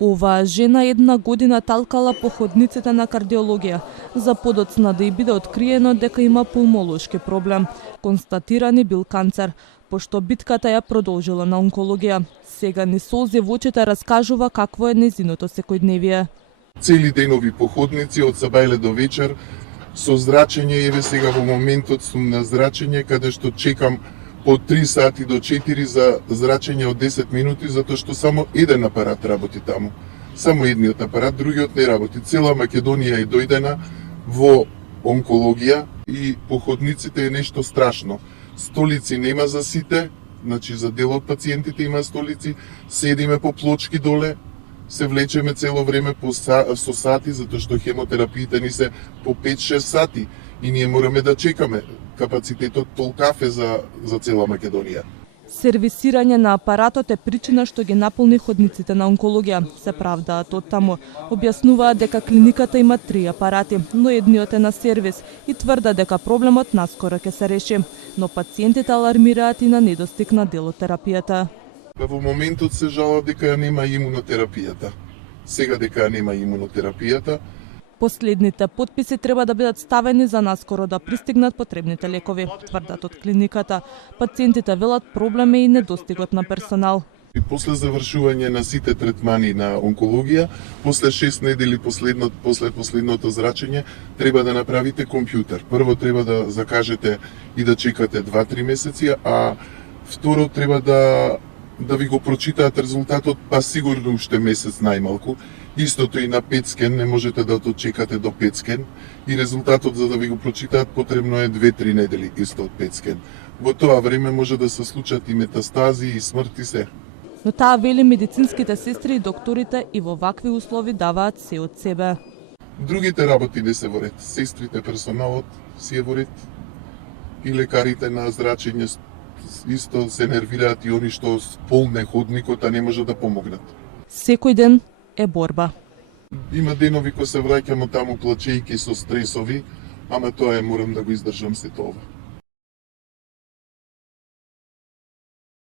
Оваа жена една година талкала по ходниците на кардиологија, за подоцна да и биде откриено дека има пулмолошки проблем. Констатиран и бил канцер, пошто битката ја продолжила на онкологија. Сега ни солзи во очите раскажува какво е нејзиното секојдневие. Цели денови походници од сабајле до вечер, со зрачење, еве сега во моментот сум на зрачење, каде што чекам по 3 сати до 4 за зрачење од 10 минути, затоа што само еден апарат работи таму. Само едниот апарат, другиот не работи. Цела Македонија е дојдена во онкологија и походниците е нешто страшно. Столици нема за сите, значи за дел од пациентите има столици, седиме по плочки доле, се влечеме цело време со сати, затоа што хемотерапиите ни се по 5-6 сати и ние мораме да чекаме. Капацитетот толкав е за цела Македонија. Сервисирање на апаратот е причина што ги наполни ходниците на онкологија, се правдаат од таму. Објаснуваат дека клиниката има 3 апарати, но едниот е на сервис и тврда дека проблемот наскоро ќе се реши. Но пациентите алармираат и на недостиг на дел од терапијата. Во моментот се жалат дека ја нема имунотерапијата. Сега дека ја нема имунотерапијата. Последните потписи треба да бидат ставени за наскоро да пристигнат потребните лекови, тврдат од клиниката. Пациентите велат проблем е и недостигот на персонал. И после завршување на сите третмани на онкологија, после 6 недели после последното зрачење, треба да направите компјутер. Прво треба да закажете и да чекате 2-3 месеци, а второ треба да ви го прочитаат резултатот, па сигурно уште месец најмалку. Истото и на петскен, не можете да дочекате до петскен и резултатот за да ви го прочитаат потребно е 2-3 недели исто од петскен. Во тоа време може да се случат и метастази и смрти се. Но таа вели медицинските сестри и докторите и во вакви услови даваат се од себе. Другите работи не се во ред. Сестрите, персоналот си е во ред. И лекарите на зрачење исто се нервираат и они што полне ходникот, а не можат да помогнат. Секој ден е борба. Има денови кои се враќам од таму плачејки со стресови, ама тоа морам да го издржам сето ова.